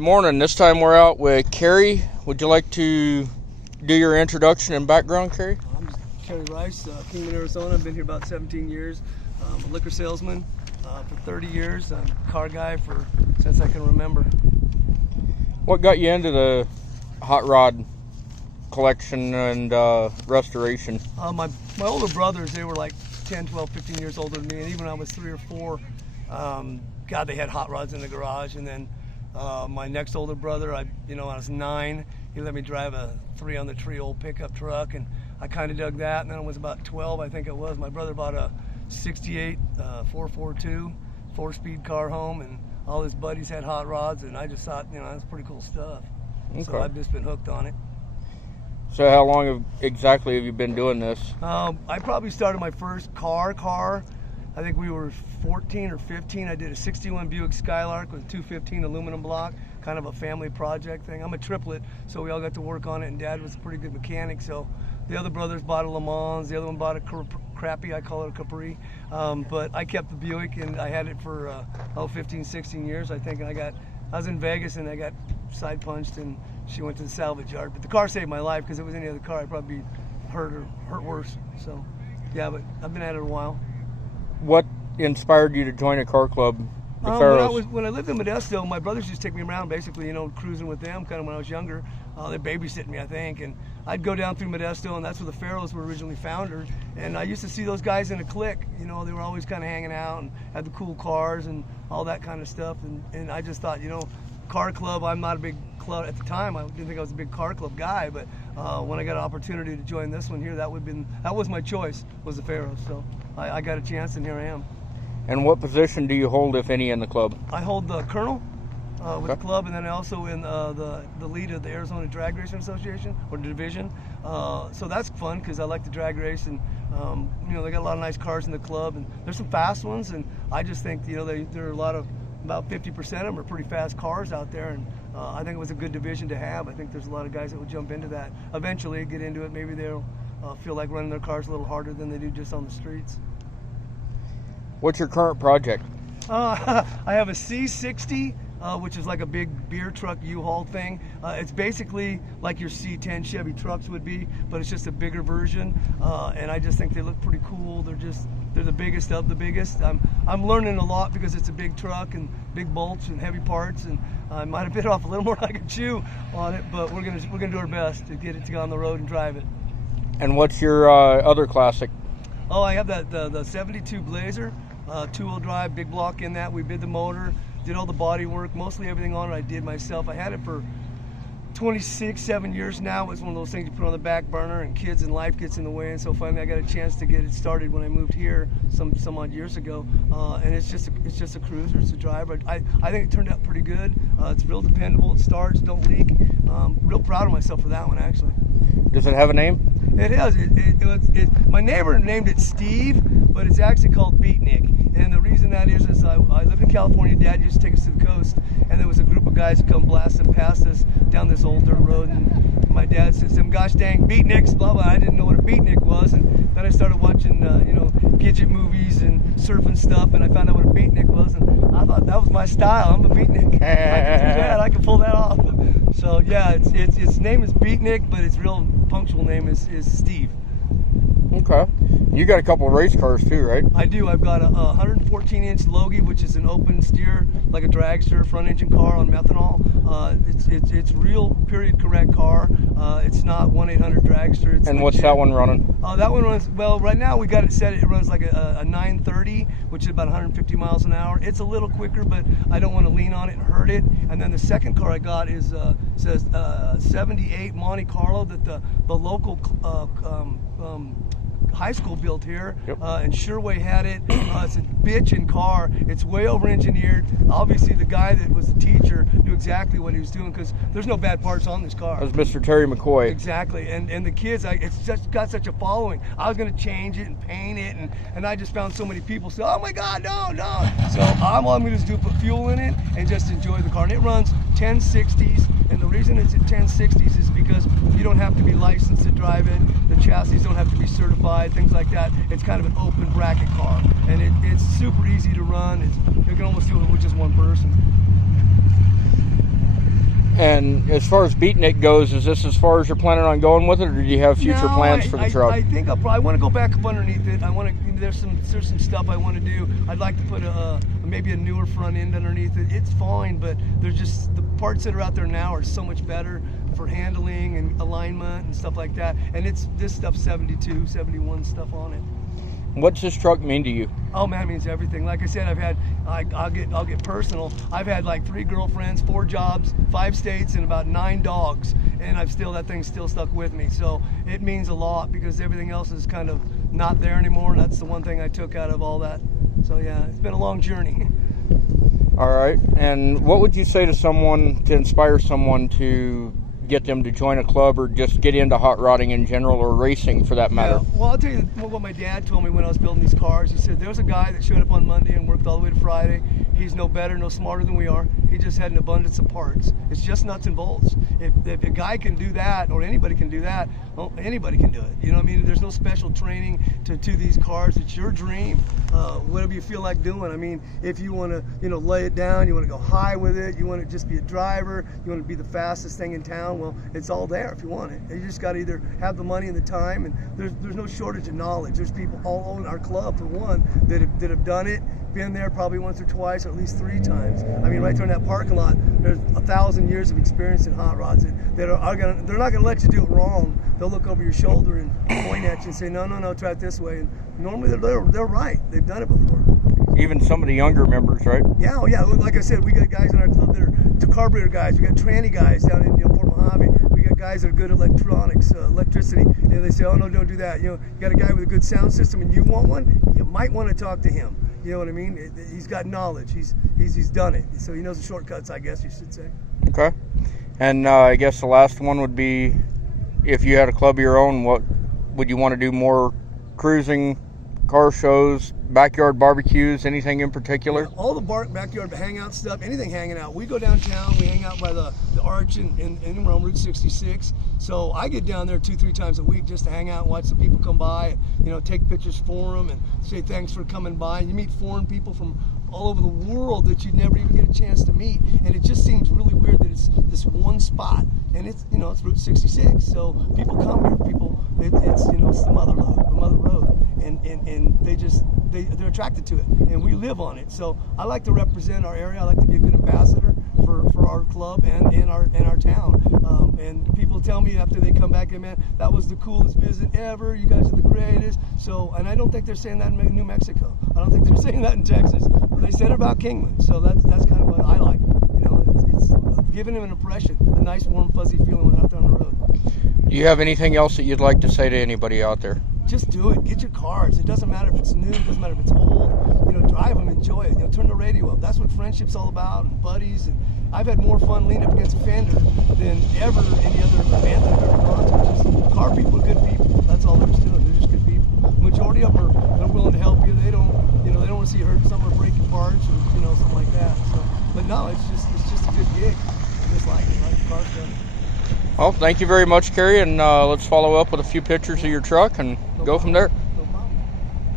morning. This time we're out with Kerry. Would you like to do your introduction and background, Kerry? I'm Kerry Rice, Kingman, Arizona. I've been here about 17 years. I'm a liquor salesman for 30 years. I'm a car guy since I can remember. What got you into the hot rod collection and restoration? My older brothers, they were like 10, 12, 15 years older than me, and even when I was 3 or 4, God, they had hot rods in the garage. And then my next older brother, when I was 9, he let me drive a 3-on-the-tree old pickup truck, and I kind of dug that. And then I was about 12, I think it was, my brother bought a 68 442 4-speed car home, and all his buddies had hot rods, and I just thought, that's pretty cool stuff. Okay. So I've just been hooked on it. So how long exactly have you been doing this? I probably started my first car. I think we were 14 or 15. I did a 61 Buick Skylark with 215 aluminum block, kind of a family project thing. I'm a triplet, so we all got to work on it, and Dad was a pretty good mechanic. So the other brothers bought a Le Mans, the other one bought a crappy, I call it a Capri. But I kept the Buick, and I had it for 15, 16 years, I think. And I was in Vegas, and I got side punched, and she went to the salvage yard. But the car saved my life, because if it was any other car, I'd probably be hurt worse. So yeah, but I've been at it a while. What inspired you to join a car club? When I lived in Modesto, my brothers used to take me around, basically, cruising with them, kind of when I was younger. They're babysitting me, I think, and I'd go down through Modesto, and that's where the Pharaohs were originally founded. And I used to see those guys in a clique. They were always kind of hanging out and had the cool cars and all that kind of stuff. And I just thought, car club. I'm not a big club at the time. I didn't think I was a big car club guy, but when I got an opportunity to join this one here, that was my choice, was the Pharaohs. So I got a chance, and here I am. And what position do you hold, if any, in the club? I hold the colonel with the club, and then also in the lead of the Arizona Drag Racing Association, or division. So that's fun, because I like to drag race, and they got a lot of nice cars in the club, and there's some fast ones, and I just think there are a lot of, about 50% of them are pretty fast cars out there, and I think it was a good division to have. I think there's a lot of guys that would jump into that eventually, get into it. Maybe they'll feel like running their cars a little harder than they do just on the streets. What's your current project? I have a C60, which is like a big beer truck U-Haul thing. It's basically like your C10 Chevy trucks would be, but it's just a bigger version. And I just think they look pretty cool. They're the biggest of the biggest. I'm learning a lot, because it's a big truck and big bolts and heavy parts, and I might have bit off a little more than I could chew on it, but we're gonna do our best to get it to go on the road and drive it. And what's your other classic? Oh, I have the 72 Blazer. 2-wheel drive, big block in that. We did the motor, did all the body work, mostly everything on it I did myself. I had it for 7 years now. It's one of those things you put on the back burner, and kids and life gets in the way, and so finally I got a chance to get it started when I moved here some odd years ago. And it's just a cruiser, it's a driver. I think it turned out pretty good. It's real dependable, it starts, don't leak. Real proud of myself for that one, actually. Does it have a name? It has. My neighbor named it Steve, but it's actually called Beatnik. And the reason that is I lived in California. Dad used to take us to the coast, and there was a group of guys who come blasting past us down this old dirt road. And my dad said, "Some gosh dang beatniks, blah blah." I didn't know what a beatnik was, and then I started watching, Gidget movies and surfing stuff, and I found out what a beatnik was, and I thought that was my style. I'm a beatnik. I can do that. I can pull that off. So yeah, its name is Beatnik, but its real punctual name is Steve. Okay. You got a couple of race cars too, right? I do. I've got a 114-inch Logie, which is an open steer, like a dragster, front engine car on methanol. It's real period correct car. It's not 1-800 dragster. It's and legit. What's that one running? That one runs, well, right now we got it set, it runs like a 930, which is about 150 miles an hour. It's a little quicker, but I don't want to lean on it and hurt it. And then the second car I got is says 78 Monte Carlo that the local high school built here. Yep. And Sherway had it. It's a bitchin' car. It's way over engineered. Obviously the guy that was the teacher knew exactly what he was doing, because there's no bad parts on this car. That was Mr. Terry McCoy. Exactly. And the kids, it's just got such a following. I was going to change it and paint it, and I just found so many people say, "Oh my God, no." So all I'm going to do is put fuel in it and just enjoy the car. And it runs 1060s, and the reason it's at 1060s is because you don't have to be licensed to drive it. The chassis don't have to be certified, things like that. It's kind of an open bracket car, and it's super easy to run. You can almost do it with just one person. And as far as beating it goes, is this as far as you're planning on going with it, or do you have future plans for the truck? I think I want to go back up underneath it. There's some stuff I want to do. I'd like to put maybe a newer front end underneath it. It's fine, but there's just the parts that are out there now are so much better for handling and alignment and stuff like that. And this stuff 72, 71 stuff on it. What's this truck mean to you? Oh man, it means everything. Like I said, I'll get personal. I've had like 3 girlfriends, 4 jobs, 5 states, and about 9 dogs, and that thing's still stuck with me. So it means a lot because everything else is kind of not there anymore. And that's the one thing I took out of all that. So yeah, it's been a long journey. All right. And what would you say to someone to inspire someone to get them to join a club or just get into hot rodding in general, or racing for that matter? Yeah, well, I'll tell you what my dad told me when I was building these cars. He said, there's a guy that showed up on Monday and worked all the way to Friday. He's no better, no smarter than we are. He just had an abundance of parts. It's just nuts and bolts. If a guy can do that, or anybody can do that, well, anybody can do it. You know what I mean? There's no special training to these cars. It's your dream. Whatever you feel like doing. I mean, if you want to, lay it down, you want to go high with it, you want to just be a driver, you want to be the fastest thing in town, well, it's all there if you want it. You just got to either have the money and the time, and there's no shortage of knowledge. There's people all in our club, for one, that have done it, been there probably once or twice, or at least 3 times. I mean, right there in that parking lot, there's 1,000 years of experience in hot rods they're not going to let you do it wrong. They'll look over your shoulder and point at you and say, no, try it this way. And normally they're right. They've done it before. Even some of the younger members, right? Yeah, like I said, we got guys in our club that are carburetor guys. We got tranny guys down in Fort Mojave. We got guys that are good at electronics, electricity. They say, oh no, don't do that. You got a guy with a good sound system and you want one, you might want to talk to him. You know what I mean? He's got knowledge. He's done it, so he knows the shortcuts, I guess you should say. Okay. And I guess the last one would be, if you had a club of your own, what would you want to do? More cruising, car shows, backyard barbecues, anything in particular? Yeah, all the backyard hangout stuff, anything hanging out. We go downtown, we hang out by the arch in Route 66. So I get down there 2-3 times a week just to hang out and watch the people come by, take pictures for them and say thanks for coming by. And you meet foreign people from all over the world that you'd never even get a chance to meet. And it just seems really weird that it's this one spot, and it's Route 66. So people come here, it's the mother road, and they're attracted to it, and we live on it. So I like to represent our area. I like to be a good ambassador for our club and our town. And people tell me after they come back, hey man, that was the coolest visit ever. You guys are the greatest. So, and I don't think they're saying that in New Mexico. I don't think they're saying that in Texas. But they said it about Kingman. So that's kind of what I like. It's giving them an impression, a nice, warm, fuzzy feeling when they're out there on the road. Do you have anything else that you'd like to say to anybody out there? Just do it. Get your cars. It doesn't matter if it's new. It doesn't matter if it's old. Drive them, enjoy it. Turn the radio up. That's what friendship's all about, and buddies. And I've had more fun leaning up against a fender than ever any other event that I've ever gone to. Just car people are good people. That's all there is to it. They're just good people. Majority of them they're willing to help you. They don't want to see you hurt something or breaking parts or something like that. So, but no, it's just a good gig. I just like the car stuff. Well, thank you very much, Kerry, and let's follow up with a few pictures of your truck and go from there.